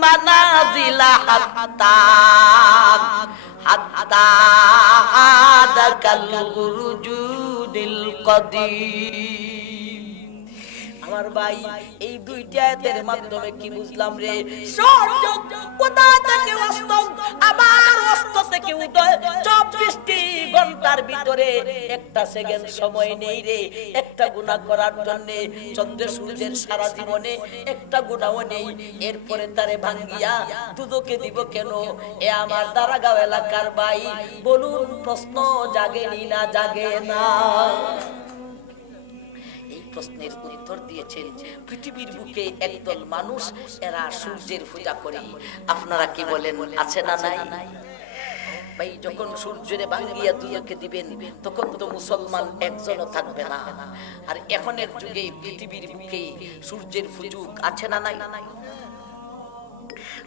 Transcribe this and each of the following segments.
মানাজিলা হাত্তা হাত্তা আদাকাল গুরুজুদিল কদিম আমার ভাই, এই দুইটা আয়াতের মাধ্যমে কি বুঝলাম রে? সূর্য কোথা থেকে অস্ত? আবার অস্ত থেকে উদয়। চব্বিশটি ঘণ্টার ভিতরে একটা সেকেন্ড সময় নেই রে। একটা গুণা করার জন্য চন্দ্র সূর্যের সারা জীবনে একটা গুণাও নেই। এরপরে তারে ভাঙ্গিয়া দুদকে দিব কেন? এ আমার দারাগাঁও এলাকার ভাই, বলুন প্রশ্ন জাগেনি না জাগে না। প্রশ্নের উত্তর দিয়েছেন। পৃথিবীর বুকে একদল মানুষ, এরা সূর্যের পূজা করে। আপনারা কি বলেন, আছে না নাই? ভাই, যখন সূর্যের ভাঙ্গিয়া দুজকে দিবেন, তখন তো মুসলমান একজনও থাকবে না। আর এখনের যুগে পৃথিবীর বুকে সূর্যের ফুজুক আছে না নাই?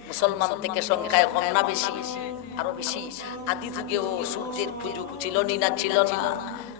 মুসলমান থেকে সংখ্যায় কম না বেশি? আরও বেশি? আদি যুগেও সূর্যের সুযোগ ছিল না ছিল না?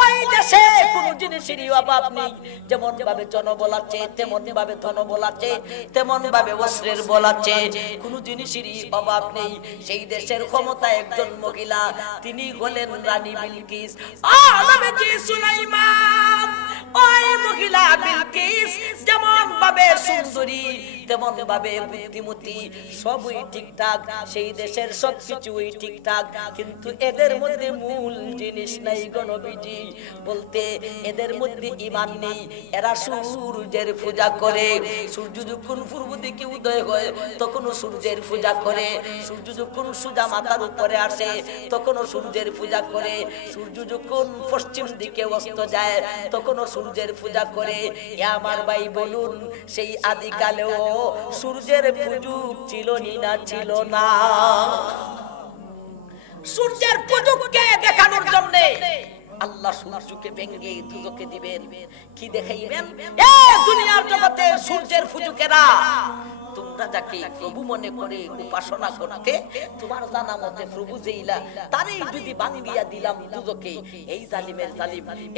ওই দেশে কোন জিনিসেরই অভাব নেই। যেমন ভাবে জনবল আছে, তেমন ভাবে ধনবল আছে, তেমন ভাবে বস্ত্রের বল আছে। কোন জিনিসেরই অভাব নেই। সেই দেশের ক্ষমতা একজন মহিলা, তিনি হলেন রানী বিলকিস। সুলাইমান। ওই মহিলা বিলকিস যেমন ভাবে সুন্দরী তেমন ভাবে বুদ্ধিমতী, সবই ঠিকঠাক, সেই দেশের ঠিকঠাক। কিন্তু এদের মধ্যে মূল জিনিস নাই গণবিজি বলতে এদের মধ্যে ইমান নেই। এরা সূর্যের পূজা করে। সূর্য যখন পূর্ব দিকে উদয় হয়, তখনও সূর্যের পূজা করে। সূর্য যখন সুজা মাথার উপরে আসে, তখনও সূর্যের পূজা করে। সূর্য যখন পশ্চিম দিকে অস্ত যায়, তখনও সূর্যের পূজা করে। আমার ভাই বলুন সেই আদিকালেও সূর্যের পুজুক ছিল নি ছিল না। সূর্যের পুজুককে দেখানোর জন্য আল্লাহ সূর্যকে ভেঙ্গে দুজকে দিবেন। কি দেখাইবেন? এ দুনিয়ার জগতে সূর্যের ফুজুকেরা তোমরা যাকে প্রভু মনে করে উপাসনা তোমার প্রভু দিলাম এই এই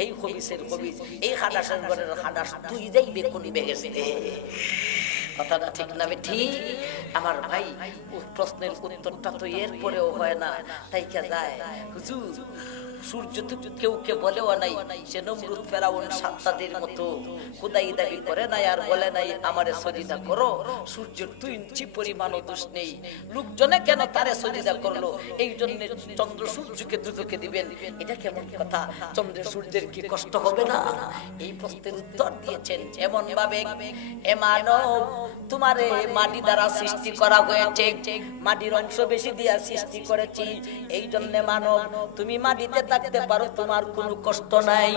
এই ঘরের কথাটা ঠিক না ঠিক। আমার ভাই প্রশ্নের উত্তরটা তো এর পরেও হয় না তাই কে যায়। হুজুর সূর্য তো কেউ কে বলেও নাই, সে নমরুদ ফেরাউন সাত্তাদের মতো। খুদাই দাবি করে নাই আর বলে নাই, আমারে সজিদা করো। সূর্যের দুই ইঞ্চি দোষ নেই। লোকজনে কেন সজিদা করল? এই জন্য চন্দ্র সূর্যকে দিবেন। এটা কেমন কথা? চন্দ্র সূর্যের কি কষ্ট হবে না? এই প্রশ্নের উত্তর দিয়েছেন এমন ভাবে এ মানব, তোমারে মাটি দ্বারা সৃষ্টি করা হয়েছে। মাটির অংশ বেশি দিয়া সৃষ্টি করেছি। এই জন্য মানব, তুমি মাটিতে থাকতে পারো, তোমার কোনো কষ্ট নাই।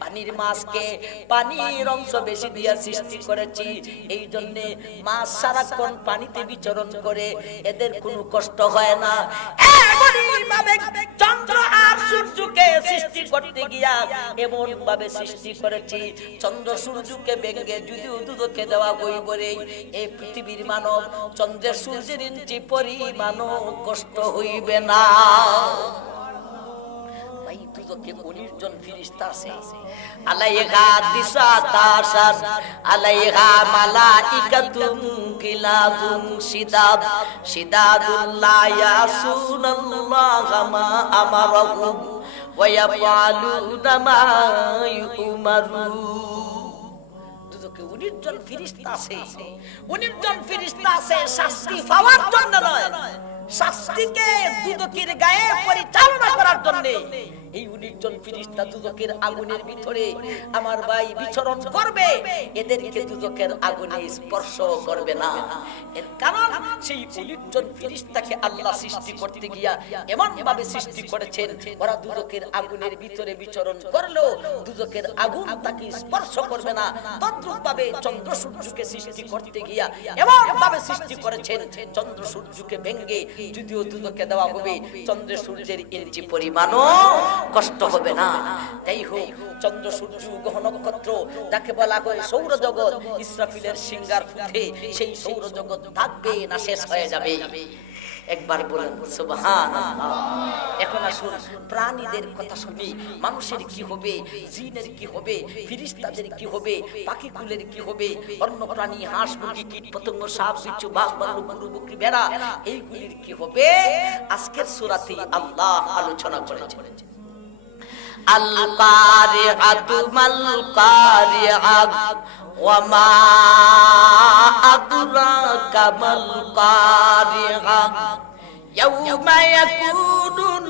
পানির মাছকে পানির অংশ বেশি দিয়া সৃষ্টি করেছি। এই জন্য মাছ সারাক্ষণ পানিতে বিচরণ করে, এদের কোনো কষ্ট হয় না। ভাবে সৃষ্টি করেছি। চন্দ্র সূর্যকে দেওয়া এই পৃথিবীর মানব চন্দ্রের সূর্যের ইঞ্চি পরিমাণও কষ্ট হইবে না। দুদকে উনিশ জন ফিরিস্তা আছে। আলাইহা তিসাতাশার আলাইহা মালাইকাতুম কিলাবুম সিদাদ সিদাদুল লা ইয়াসুনাল্লাহা মা আমারাহুম ওয়া ইয়াফআলুনা মা ইউমারুন। দুদকে উনিশ জন ফিরিস্তা আছে? উনিশ জন ফিরিস্তা আছে, শাস্তি পাওয়ার জন্য নয়। শাস্তিকে দুদকের গায়ে পরিচালনা করার জন্য। এই উনিশ জন ফিরিস্তা দুদকের আগুনের ভিতরে আমার ভাই বিচরণ করবে। এদেরকে দুদকের আগুনে স্পর্শ করবে না। এর কারণ সেই উনিশ জন ফিরিস্তাকে আল্লাহ সৃষ্টি করতে গিয়া এমন ভাবে সৃষ্টি করেছেন, ওরা দুদকের আগুনের ভিতরে বিচরণ করল দুদকের আগুন তাকে স্পর্শ করবে না। তদ্রুপ ভাবে চন্দ্র সূর্যকে সৃষ্টি করতে গিয়া এমন ভাবে সৃষ্টি করেছেন চন্দ্র সূর্যকে ভেঙ্গে যদিও দুদকে দেওয়া হবে চন্দ্র সূর্যের ইঞ্চি পরিমাণও কষ্ট হবে না। যাই হোক চন্দ্র সূর্য গ্রহ নক্ষত্র যাকে বলা হয় সৌরজগৎ। ইসরাফিলের সিঙ্গার ফুটে সেই সৌরজগৎ থাকবে না শেষ হয়ে যাবে। একবার বলেন সুবহান এখন আসুন, প্রাণীদের কথা শুনি, মানুষের কি হবে, জিনের কি হবে, ফিরিস্তাদের কি হবে পাখি কুলের কি হবে অন্য প্রাণী হাঁস মুরগি কীট পতঙ্গ সাপ, বিচ্ছু, বাঘ বাঘ গরু বকরি, ভেড়া, এইগুলির কি হবে? আজকের সুরাতেই আল্লাহ আলোচনা করেছেন। কারিআত ওয়া মা আদরাকা মাল কারিআত ইয়াউমা ইয়াকুনুন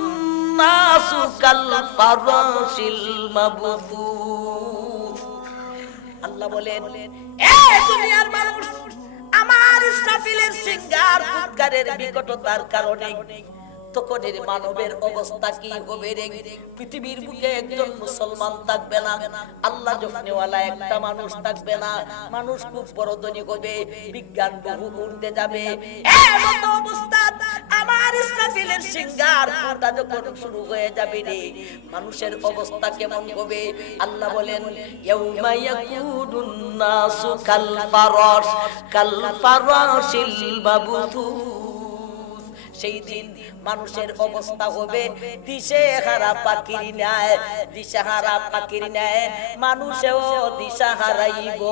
নাসু কাল ফারাশিল মাবথুস আল্লাহ বলেন, এ দুনিয়ার মানুষ, আমার ইসরাফিলের সিঙ্গার ফুৎকারের বিকটতার কারণে মানবের অবস্থা কি হবে রে? পৃথিবীর বুকে একজন মুসলমান থাকবে না, আল্লাহ জফনেওয়ালা একটা মানুষ থাকবে না। মানুষ খুব হবে, বিজ্ঞান বহু যাবে। এমন অবস্থা আমার ইসরাফিলের সিঙ্গার যখন শুরু হয়ে যাবে রে, মানুষের অবস্থা কেমন হবে? আল্লাহ বলেন, ইয়াউমা নাসু কাল ফারাশ, কাল ফারাশিল মাবথুস সেই দিন মানুষের অবস্থা হবে। দিশে হারা পাখির ন্যায়, দিশা হারা পাখির ন্যায় মানুষেও দিশা হারাইব?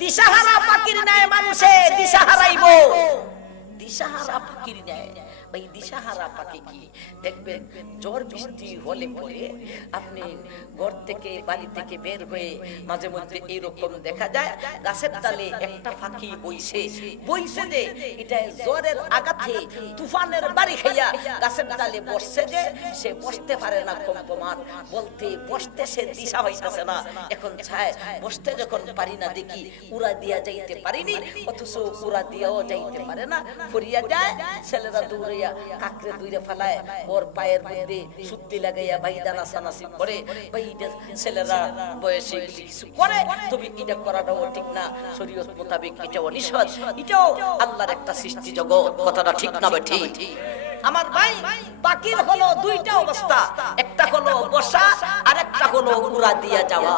দিশাহারা পাখির ন্যায় মানুষে দিশা হারাইব। দিশাহারা পাখির ন্যায় ভাই, দিশাহারা পাখি কি? দেখবেন, ঝড় বৃষ্টি হলে পরে আপনি ঘর থেকে, বাড়ি থেকে বের হয়ে মাঝে মধ্যে এরকম দেখা যায়, গাছের ডালে একটা পাখি বইছে। বইছে যে, এটা জ্বরের আঘাতে তুফানের বাড়ি খাইয়া গাছের ডালে বসছে যে, সে বসতে পারে না কম্পমান। বলতে, বসতে সে দিশা হইতেছে না। এখন ছায়, বসতে যখন পারি না দেখি, উড়া দিয়া যাইতে পারিনি, অথচ উড়া দিয়াও যাইতে পারে না। ফরিয়া যায়, ছেলেরা দৌড়াইয়া কাকরে দৌড়ে ফেলায়, ওর পায়ের মধ্যে সুত্তি লাগাইয়া ভাই দানা সানাসি করে। ভাই এটা ছেলেরা বয়সে কিছু করে, তবে এটা করাটাও ঠিক না। শরীয়ত মোতাবেক এটাও নিষেধ, এটাও আল্লাহর একটা সৃষ্টি জগৎ। কথাটা ঠিক না ঠিক? আমার ভাই, বাকির হলো দুইটা অবস্থা। একটা হলো বসা আর একটা হলো উড়া দিয়া যাওয়া।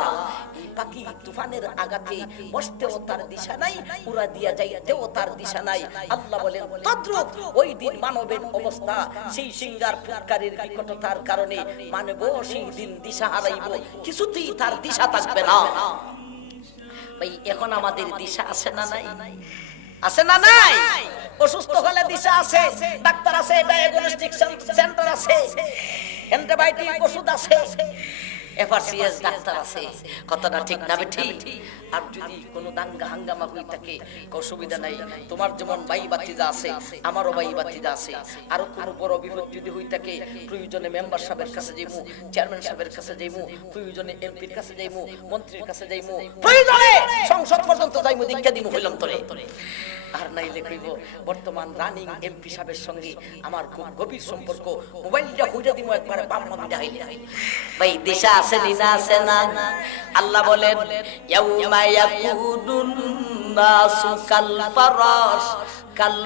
পাখি তুফানের আঘাতে বসতেও তার দিশা নাই, উড়া দিয়া যাইতেও তার দিশা নাই। আল্লাহ বলেন, তদ্রুপ ওই দিন মানবের অবস্থা, সেই সিঙ্গার ফুৎকারের বিকটতার কারণে মানব সেই দিন দিশা হারাইব, কিছুতেই তার দিশা থাকবে না। ভাই, এখন আমাদের দিশা আছে না নাই? আছে না নাই? অসুস্থ হলে দিশা আছে, ডাক্তার আছে ডায়াগনস্টিক সেন্টার আছে অ্যান্টিবায়োটিক ওষুধ আছে। এফআরসিএস ডাক্তার আছে। কথাটা ঠিক না ঠিক। আর যদি কোনো দাঙ্গা হাঙ্গামা হই থাকে অসুবিধা নাই। তোমার যেমন বাই বাতিজা আছে, আমারও বাই বাতিজা আছে। আরও কোনো বড় বিপদ যদি হই থাকে, প্রয়োজনে মেম্বার সাহেবের কাছে যাইমু, চেয়ারম্যান সাহেবের কাছে যাইমু, প্রয়োজনে এমপির কাছে যাইমু, মন্ত্রীর কাছে যাইমু, প্রয়োজনে সংসদ পর্যন্ত যাইমু, দীক্ষা দিমু হইলাম তোরে। আর নাইলে কইব, বর্তমান রানিং এমপি সাহেবের সঙ্গে আমার খুব গভীর সম্পর্ক, মোবাইলটা হইরা দিমু একবার, বাম মন্দিরে হইলে ভাই, দিশা আছে নিনা আছে না? আল্লাহ বলেন, ইয়াউমা ইয়াকুনুন নাসু কাল ফারাশ কাল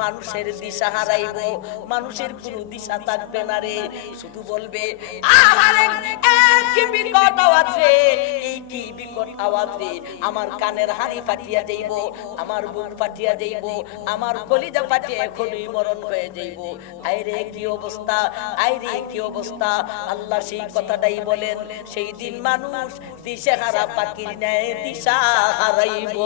মানুষের দিশা হারাইব, মানুষের কোনো দিশা থাকবে না রে। শুধু বলবে আমার কানের হাড়ি ফাটিয়া যাইব, আমার বুক ফাটিয়া যাইব, আমার কলিজা ফাটিয়া এখনই মরণ হয়ে যাইব। আইরে কি অবস্থা? আইরে কি অবস্থা? আল্লাহ সেই কথাটাই বলেন, সেই দিন মানুষ দিশা হারা পাখির ন্যায় দিশা হারাইব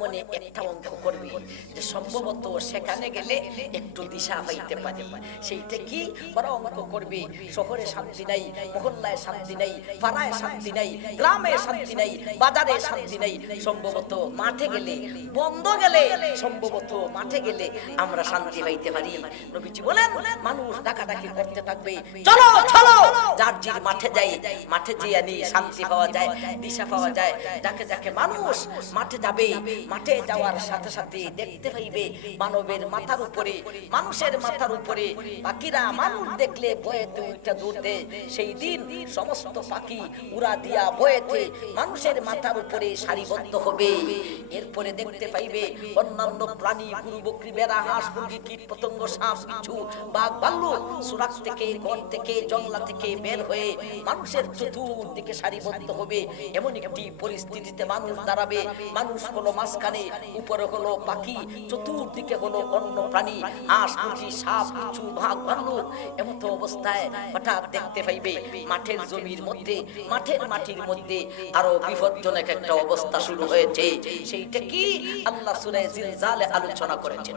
মনে মনে একটা অঙ্ক করবে। যে সম্ভবত সেখানে গেলে একটু দিশা পাইতে পারে। সেইটা কি? ওরা অঙ্ক করবে। শহরে শান্তি নাই, মহল্লায় শান্তি নাই, পাড়ায় শান্তি নাই, গ্রামে শান্তি নাই, বাজারে শান্তি নাই। সম্ভবত মাঠে গেলে, বন্ধ গেলে, সম্ভবত মাঠে গেলে আমরা শান্তি পাইতে পারি। নবীজি বলেন, মানুষ ডাকাডাকি করতে থাকবে। চলো চলো। যার যার মাঠে যাই, মাঠে যেয়ে নি শান্তি পাওয়া যায়, দিশা পাওয়া যায়। যাকে যাকে মানুষ মাঠে যাবে মাঠে যাওয়ার সাথে সাথে দেখতে পাইবে মানবের মাথার উপরে, মানুষের মাথার উপরে। পাখিরা মানুষ দেখলে বয়েতে উঠে দৌড়তে। সেই দিন সমস্ত পাখি উড়া দিয়া বয়েতে মানুষের মাথার উপরে সারিবদ্ধ হবে। এরপরে দেখতে পাইবে অন্যান্য প্রাণী, গরু, বকরি বেড়া হাঁস, মুরগি, কীট, পতঙ্গ, সাপ বিচ্ছু বাঘ ভাল্লুক সুরাক থেকে গন থেকে, জংলা থেকে বের হয়ে মানুষের চতুর্দিকে সারিবদ্ধ হবে। এমন একটি পরিস্থিতিতে মানুষ দাঁড়াবে। মানুষ হলো মাঝখানে উপরে হলো পাখি, চতুর্দিকে হলো অন্য প্রাণী, হাঁস, মুরগি, সাপ কিছু ভাগ ভাল্লুক, এমত অবস্থায় হঠাৎ দেখতে পাইবে মাঠের জমির মধ্যে, মাঠের মাটির মধ্যে আরও বিপজ্জনক একটা অবস্থা শুরু হয়েছে। সেইটা কি? আল্লাহ সুরায় জিলজালে আলোচনা করেছেন।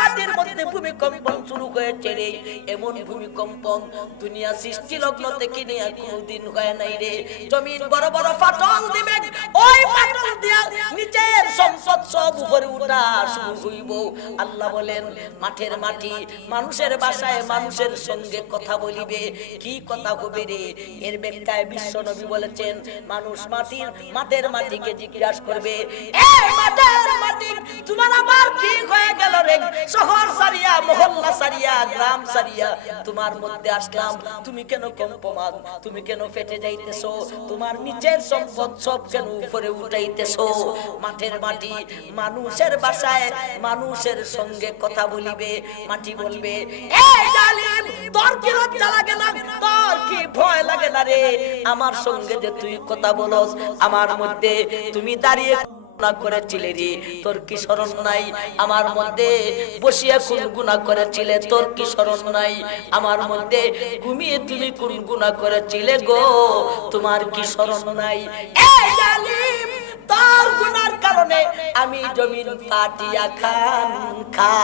মাঠের হইব। আল্লাহ বলেন, মাঠের মাটি মানুষের বাসায় মানুষের সঙ্গে কথা বলিবে। কি কথা হবে রে? এর ব্যাখ্যায় বিশ্ব নবী বলেছেন, মানুষ মাটির, মাঠের মাটিকে জিজ্ঞাসা করবে। মাঠের তোমার হয়ে গেল রে? শহর সারিয়া, মহল্লা সারিয়া, গ্রাম সারিয়া। তোমার মধ্যে আসলাম, তুমি কেন কম্পমান? তুমি কেন ফেটে যাইতেছো? তোমার নিচের সম্পদ সব কেন উপরে উঠাইতেছো? মাঠের মাটি মানুষের বাসায়, মানুষের সঙ্গে কথা বলিবে, মাটি বলবে তোর কি লজ্জা লাগে না? তোর কি ভয় লাগে না রে? আমার সঙ্গে যে তুই কথা বলস, আমার মধ্যে তুমি দাঁড়িয়ে গুণা করেছিলে রে? তোর কি স্মরণ নাই? আমার মধ্যে বসিয়া কোন গুণা করেছিলে? তোর কি স্মরণ নাই? আমার মধ্যে ঘুমিয়ে তুমি কোন গুণা করেছিলে গো? তোমার কি স্মরণ নাই? তার গুনার কারণে আমি জমিন কাটিয়া খান খা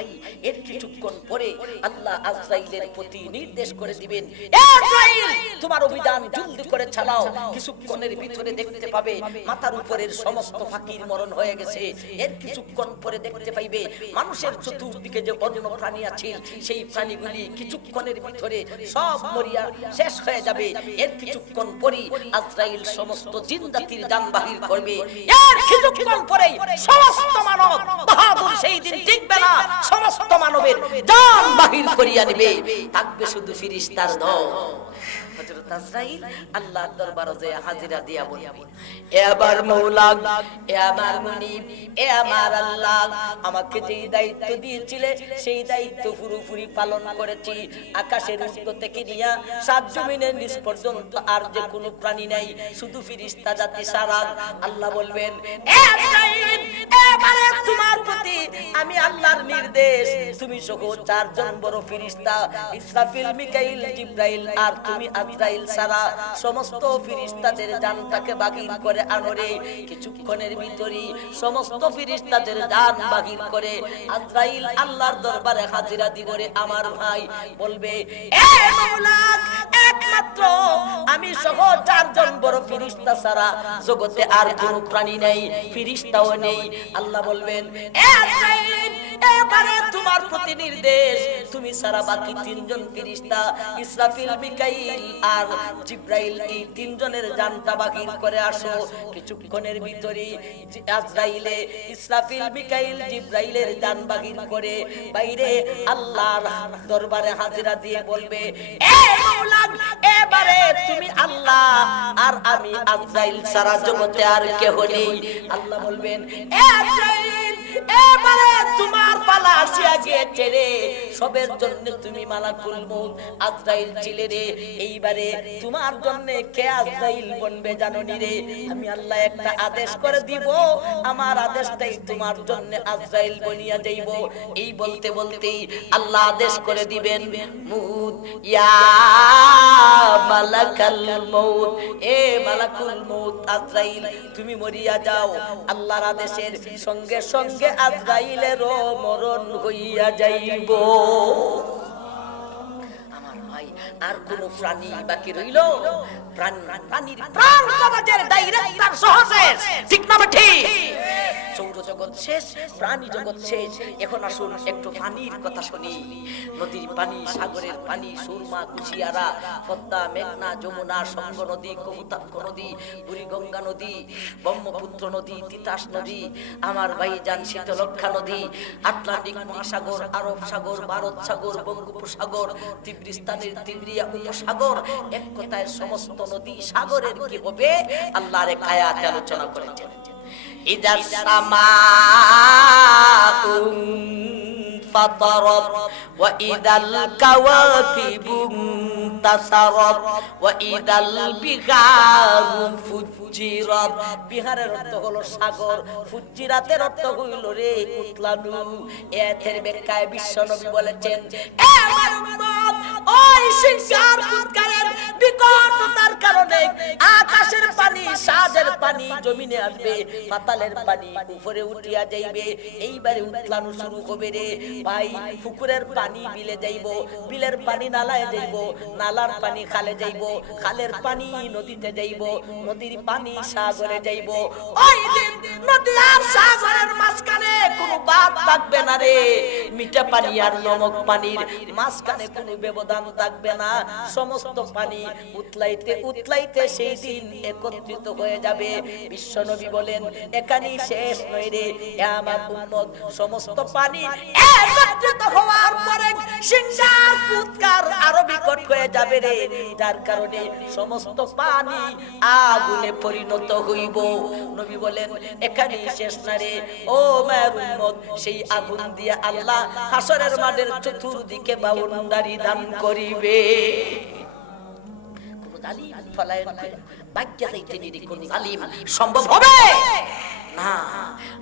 ভাই এর কিছুক্ষণ পরে আল্লাহ আজরাইলের প্রতি নির্দেশ করে দিবেন। তোমার অভিযান জলদি করে চালাও কিছুক্ষণের ভিতরে দেখতে পাবে মাথার উপরের সমস্ত ফাকির মরণ হয়ে গেছে। এর কিছুক্ষণ পরে দেখতে পাইবে মানুষের চতুর্দিকে যে অন্য প্রাণী আছে সেই প্রাণীগুলি কিছুক্ষণের ভিতরে সব মরিয়া শেষ হয়ে যাবে। এর কিছুক্ষণ পরেই আজরাইল সমস্ত জিন্দাতির জান বাহির করবে। এর কিছুক্ষণ পরেই সমস্ত মানব বাহাদুর সেই দিন টিকবে না। সমস্ত মানবের জান বাহির করিয়া নিবে থাকবে শুধু ফিরিস্তার দল সেই দায়িত্ব পুরোপুরি পালন করেছি। জমিনের আর যে কোনো প্রাণী নাই, শুধু ফিরিস্তা জাতি সারা। আল্লাহ বলবেন এবারে তোমার প্রতি আমি আল্লাহর নির্দেশ। তুমি সহ চারজন বড় ফিরিস্তা, ইসরাফিল, মিকাইল, জিব্রাইল আর তুমি আজরাইল সারা সমস্ত ফিরিস্তাদের জানটাকে বাগির করে আনরে কিছুক্ষণের ভিতরই সমস্ত ফিরিস্তাদের জান বাগির করে আজরাইল আল্লাহর দরবারে হাজিরা দিবরে আমার ভাই। বলবে, এ মাওলা একমাত্র আমি সহ চারজন বড় ফিরিস্তা ছাড়া জগতে আর কোন প্রাণী নেই, ফিরিস্তাও নেই। আল্লাহ বলবেন এ আজরাইল এবারে তোমার প্রতি নির্দেশ, তুমি সারা বাকি তিনজন ফিরিস্তা, ইসরাফিল, মিকাইল আর জিব্রাইল, এই তিনজনের জানটা বাকির করে আসো। কিছুক্ষণের ভিতরে আজরাইলে ইসরাফিল, মিকাইল, জিব্রাইলের জান বাকির করে বাইরে আল্লাহর দরবারে হাজিরা দিয়ে বলবে, এ মাওলা এবারে তুমি আল্লাহ আর আমি আজরাইল সারা জগতে আর কেহ নেই। আল্লাহ বলবেন, এ আজরাইল, এবারে তোমার পালা আসিয়া গিয়েছে রে। সবের জন্য তুমি আজরাইল ছিলে রে। এইবারে তোমার জন্য কে আজরাইল বনবে জানো নি রে? আমি আল্লাহ একটা আদেশ করে দিব। আমার আদেশটাই তোমার জন্য আজরাইল বনিয়া যাইব। এই বলতে বলতেই আল্লাহ আদেশ করে দিবেন ইয়া মালাকাল মউত, এ মালাকুল মউত আজরাইল, তুমি মরিয়া যাও। আল্লাহর আদেশের সঙ্গে সঙ্গে আজরাইলেরও মরণ হইয়া যাইব। আমার ভাই, আর কোন প্রাণী বাকি রইল? প্রাণ, প্রাণীর প্রাণ সমাজের ডাইরেক্টর সহজে ঠিক না সৌরজগৎ শেষ, প্রাণী জগৎ শেষ। এখন আসুন একটু পানির কথা শুনি। নদীর পানি, সাগরের পানি, সুরমা, কুশিয়ারা, পদ্মা, মেঘনা, যমুনা সঙ্গ নদী, কবুতাক্ষ নদী, বুড়িগঙ্গা নদী, ব্রহ্মপুত্র নদী, তিতাস নদী আমার ভাই যান শীতলক্ষা নদী, আটলান্টিক মহাসাগর, আরব সাগর, ভারত সাগর, বঙ্গোপসাগর, তিব্রিস্তানের তিব্রিয়া উপসাগর, এক কথায় সমস্ত নদী সাগরের কি হবে? আল্লাহর আলোচনা করেছেন। إذا السماء انفطرت وإذا الكواكب انتصرت وإذا البحار فجرت বিহারের অর্থ হলো সাগর ফুজিরাতের অর্থ হইল রে উতলানু এতের ব্যাখ্যায় বিশ্বনবী বলেছেন এ আমার উম্মত ওই সিংহার ফুৎকারের বিকটতার কারণে আকাশের পানি, সাজের পানি জমিনে আসবে, পাতালের পানি উপরে উঠিয়া যাইবে। এইবারে উতলানো শুরু হবে রে। ভাই, পুকুরের পানি বিলে যাইব, বিলের পানি নালায় যাইব, নালার পানি খালে যাইব, খালের পানি নদীতে যাইব, নদীর পানি সাগরে যাইব। ওই দিন নদী আর সাগরের মাঝখানে কোনো বাদ থাকবে না রে। মিঠা পানি আর নমক পানির মাঝখানে কোনো ব্যবধান থাকবে না। সমস্ত পানি উতলাইতে উতলাইতে সেই দিন একত্রিত হয়ে যাবে। বিশ্বনবী বলেন, এখানেই শেষ নয় রে আমার উম্মত। সমস্ত পানি একত্রিত হওয়ার পরে সিংহার ফুৎকার আরও বিকট হয়ে যাবে রে। যার কারণে সমস্ত পানি আগুনে পরিণত হইব। নবী বলেন, এখানেই শেষ না রে। ও মায়ের উম্মত, সেই আগুন দিয়ে আল্লাহ হাসরের মাঠের চতুর্দিকে বাউন্ডারি দান করিবে। কোন জালিম ফলায়ন বাক্যা যাইতে নিদি কোন জালিম সম্ভব হবে? না।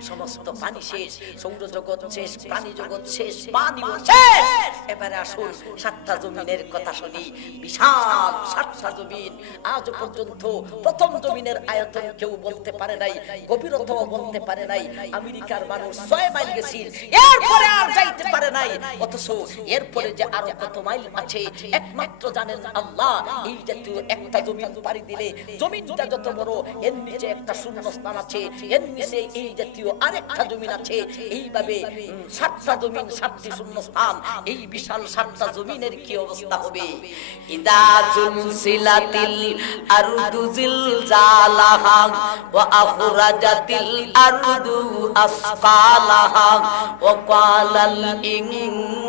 সমস্ত পানি শেষ সৌর জগৎ শেষ জগৎ শেষ পানি শেষ। এবারে আসুন সাতটা জমিনের কথা শুনি। বিশাল সাতটা জমিন। আজ পর্যন্ত প্রথম জমিনের আয়তন কেউ বলতে পারে নাই গভীরতাও বলতে পারে নাই। আমেরিকার মানুষ ছয় মাইল গেছিল এরপরে আর যাইতে পারে নাই। অথচ এরপরে যে আরও কত মাইল আছে একমাত্র জানেন আল্লাহ এই জাতীয় একটা জমিন পাড়ি দিলে জমিনটা যত বড় এর নিচে একটা শূন্য স্থান আছে এর নিচে এই জাতীয় আরেকটা জমিন আছে। এইভাবে সাতটা জমিন, সাতটি শূন্য স্থান এই বিশাল সাতটা জমিনের কি অবস্থা হবে? ইদা জুলসিলাতিল আরদু জিলজালাহা ওয়া আখরাজাতিল আরদু আসফালাহা ওয়া ক্বালাল ইনসানু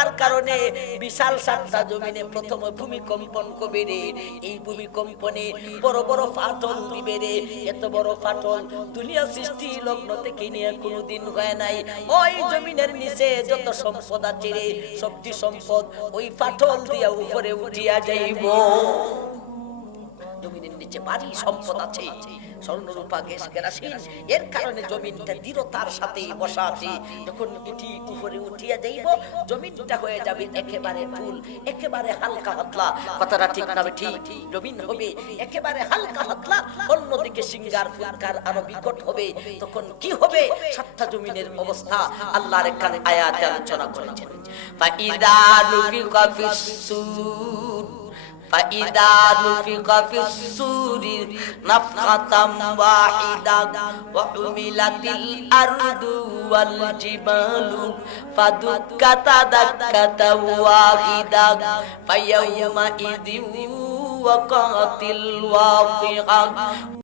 বিকটতার কারণে বিশাল সাতটা জমিনে প্রথম ভূমিকম্পন কবে রে এই ভূমিকম্পনে বড় বড় ফাটল দিবে রে এত বড় ফাটল দুনিয়া সৃষ্টি লগ্ন থেকে নিয়ে কোনোদিন হয় নাই। ওই জমিনের নিচে যত সম্পদ আছে রে, সবটি সম্পদ ওই ফাটল দিয়া উপরে উঠিয়া যাইব। জমিনের নিচে সম্পদ আছে। স্বর্ণরূপা গ্যাস এর কারণে জমিনটা দৃঢ়তার সাথে বসা আছে যখন উপরে উঠিয়া যাইব জমিনটা হয়ে যাবে একেবারে ফুল, একেবারে হালকা পাতলা। কথাটা ঠিক না ঠিক? জমিন হবে একেবারে হালকা অন্যদিকে সিঙ্গার ফুলকার আরও বিকট হবে। তখন কি হবে? সাতটা জমিনের অবস্থা আল্লাহর এখানে আয়াতে আলোচনা করেছেন। فإذا نفخ في الصور نفخة واحدة وحملت الأرض والجبال فدكتا دكة واحدة فيومئذ وقعت الواقعة